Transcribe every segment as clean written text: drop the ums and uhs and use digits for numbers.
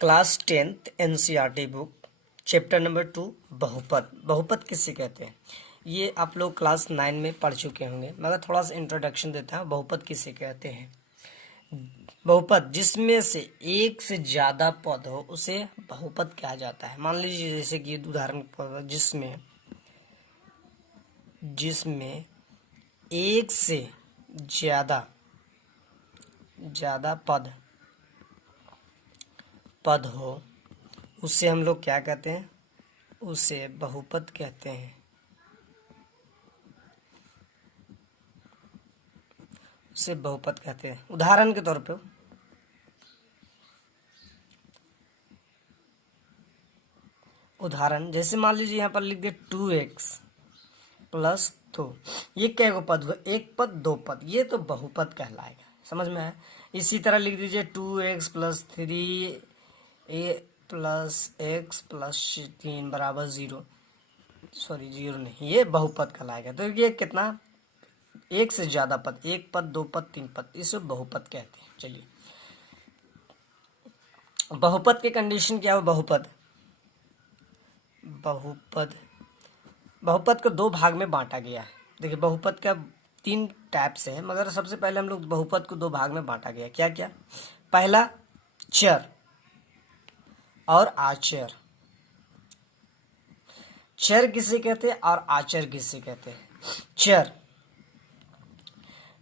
Class 10th NCERT book chapter number 2 बहुपद। बहुपद किसे कहते हैं ये आप लोग क्लास 9 में पढ़ चुके होंगे, मगर थोड़ा सा इंट्रोडक्शन देता हूँ। बहुपद किसे कहते हैं? बहुपद जिसमें से एक से ज्यादा पद हो उसे बहुपद कहा जाता है। मान लीजिए जैसे कि उदाहरण जिसमें एक से ज्यादा पद हो उसे हम लोग क्या कहते हैं? उसे बहुपद कहते हैं। उसे बहुपद कहते हैं। उदाहरण के तौर पे उदाहरण जैसे मान लीजिए यहाँ पर लिख दे 2x प्लस 2। ये क्या को पद हुआ? एक पद दो पद, ये तो बहुपद कहलाएगा। समझ में है? इसी तरह लिख दीजिए 2x प्लस 3 ए प्लस x प्लस 3 बराबर 0। सॉरी 0 नहीं, ये बहुपद कहलाएगा। तो ये कितना? एक से ज्यादा पद, एक पद दो पद तीन पद, इसे बहुपद कहते हैं। चलिए, बहुपद के कंडीशन क्या हो? बहुपद को दो भाग में बांटा गया है। देखिए, बहुपद का 3 टाइप से है, मगर सबसे पहले हम लोग बहुपद को दो भाग में बांटा गया। क्या क्या? पहला चर और आचर। चर किसे कहते हैं और आचर किसे कहते हैं? चर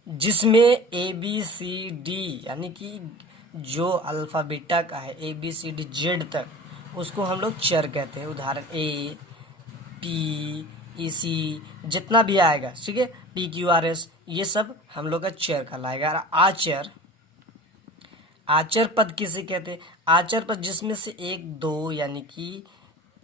जिसमें ए बी सी डी यानी कि जो अल्फा बीटा का है A B C D Z तक, उसको हम लोग चर कहते हैं। उदाहरण ए पी ई सी जितना भी आएगा, ठीक है, पी क्यू आर एस, ये सब हम लोग का चर कहलाएगा। और आचर पद किसे कहते हैं? आचर पद जिसमें से एक दो यानी कि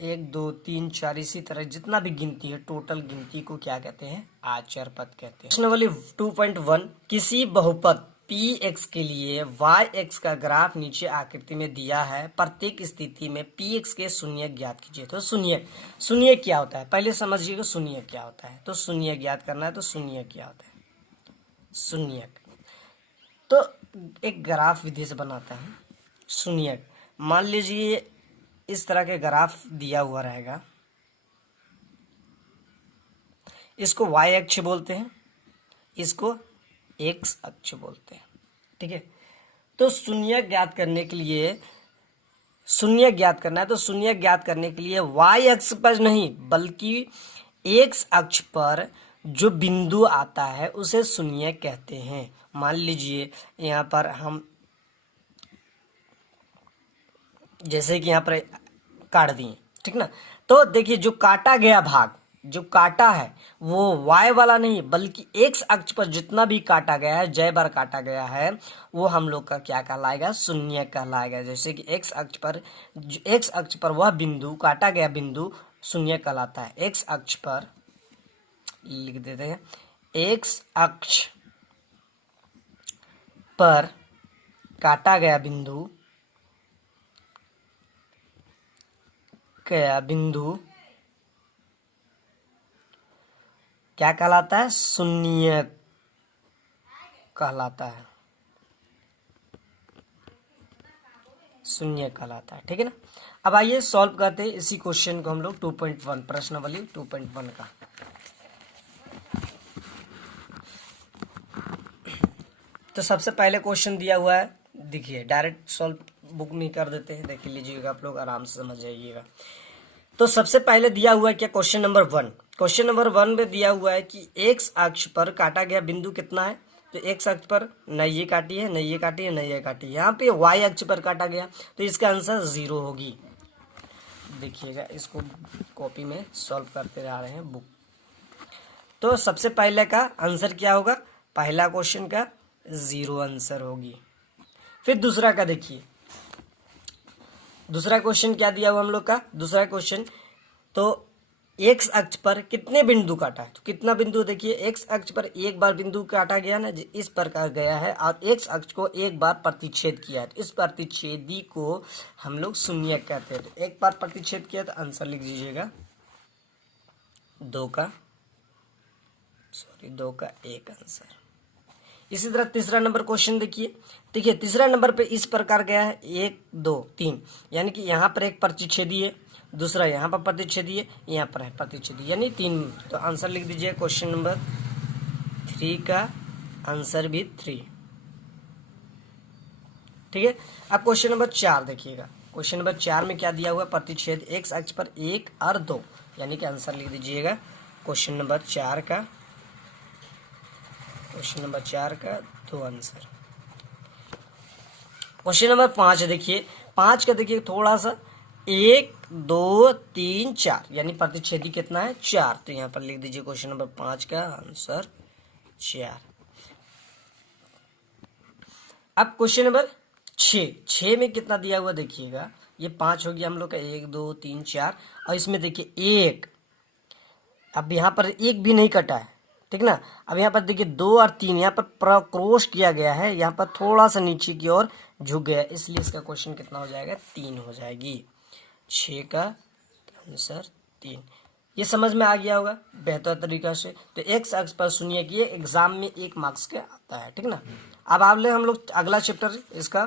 1 2 3 4 इसी तरह जितना भी गिनती है, टोटल गिनती को क्या कहते हैं? आचर पद कहते हैं। प्रश्न वाली 2.1, किसी बहुपद px के लिए yx का ग्राफ नीचे आकृति में दिया है। प्रत्येक स्थिति में px के शून्य ज्ञात कीजिए। तो शून्य क्या होता है पहले समझिएगा। शून्य क्या होता है? तो शून्य ज्ञात करना है। तो शून्य क्या होता है? शून्य तो एक ग्राफ विधि से बनाता है शून्य। मान लीजिए इस तरह के ग्राफ दिया हुआ रहेगा, इसको y अक्ष बोलते हैं, इसको x अक्ष बोलते हैं, ठीक है। तो शून्य ज्ञात करने के लिए शून्य ज्ञात करना है, तो शून्य ज्ञात करने के लिए y अक्ष पर नहीं बल्कि x अक्ष पर जो बिंदु आता है उसे शून्य कहते हैं। मान लीजिए यहाँ पर हम जैसे कि यहाँ पर काट दिए, ठीक ना। तो देखिए जो काटा गया भाग, जो काटा है वो y वाला नहीं बल्कि x अक्ष पर जितना भी काटा गया है, जय बार काटा गया है, वो हम लोग का क्या कहलाएगा? शून्य कहलाएगा। जैसे कि x अक्ष पर वह बिंदु, काटा गया बिंदु शून्य कहलाता है। x अक्ष पर लिख देते हैं, x अक्ष पर काटा गया बिंदु क्या कहलाता है? शून्य कहलाता है। शून्य कहलाता है, ठीक है ना। अब आइए सॉल्व करते हैं इसी क्वेश्चन को हम लोग 2.1 प्रश्नावली 2.1 का। तो सबसे पहले क्वेश्चन दिया हुआ है, देखिए डायरेक्ट सॉल्व बुक में कर देते हैं, देख लीजिएगा आप लोग, आराम से समझ जाइएगा। तो सबसे पहले दिया हुआ है क्या? Question number 1। क्वेश्चन नंबर 1 में दिया हुआ है कि x अक्ष पर काटा गया बिंदु कितना है। तो x अक्ष पर न ये काटी है, न ये काटी है, न ये काटी है। यहाँ पे y अक्ष पर काटा गया, तो इसका आंसर 0 होगी। देखिएगा, इसको कॉपी में सॉल्व करते जा रहे हैं बुक। तो सबसे पहले का आंसर क्या होगा? पहला क्वेश्चन का 0 आंसर होगी। फिर दूसरा का देखिए, दूसरा क्वेश्चन क्या दिया हुआ हम लोग का? दूसरा क्वेश्चन तो x अक्ष पर कितने बिंदु काटा है? तो कितना बिंदु? देखिए x अक्ष पर एक बार बिंदु काटा गया ना, इस प्रकार गया है, और x अक्ष को एक बार प्रतिच्छेद किया है। तो इस प्रतिच्छेदी को हम लोग शून्य कहते हैं। तो एक बार प्रतिच्छेद किया, तो आंसर लिख दीजिएगा 2 का 1 आंसर। इसी तरह तीसरा नंबर क्वेश्चन देखिए। देखिए तीसरा नंबर पे इस प्रकार गया है 1 2 3, यानी कि यहाँ पर एक प्रतिच्छेदी है, दूसरा यहाँ पर प्रतिच्छेदी है, यहाँ पर है प्रतिच्छेदी, यानी 3। तो आंसर लिख दीजिए क्वेश्चन नंबर 3 का आंसर भी 3। ठीक है। अब क्वेश्चन नंबर 4 देखिएगा। क्वेश्चन नंबर 4 में क्या दिया हुआ है, प्रतिच्छेद x अक्ष पर 1 और 2, यानी कि आंसर लिख दीजिएगा क्वेश्चन नंबर 4 का, क्वेश्चन नंबर 4 का 2 आंसर। क्वेश्चन नंबर 5 देखिए। 5 का देखिए थोड़ा सा 1 2 3 4, यानी प्रतिच्छेदी कितना है 4, तो यहाँ पर लिख दीजिए क्वेश्चन नंबर 5 का आंसर 4। अब क्वेश्चन नंबर 6 में कितना दिया हुआ देखिएगा, ये 5 हो गया हम लोग का, 1 2 3 4, और इसमें देखिए 1, अब यहाँ पर 1 भी नहीं कटा है, ठीक ना। अब यहाँ पर देखिए 2 और 3 यहाँ पर क्रॉस किया गया है, यहाँ पर थोड़ा सा नीचे की ओर झुक गया, इसलिए इसका क्वेश्चन कितना हो जाएगा, 3 हो जाएगी। 6 का आंसर 3। ये समझ में आ गया होगा बेहतर तरीका से। तो एक्स अक्ष पर सुनिए कि ये एग्जाम में 1 मार्क्स का आता है, ठीक ना। अब आप ले हम लोग अगला चैप्टर इसका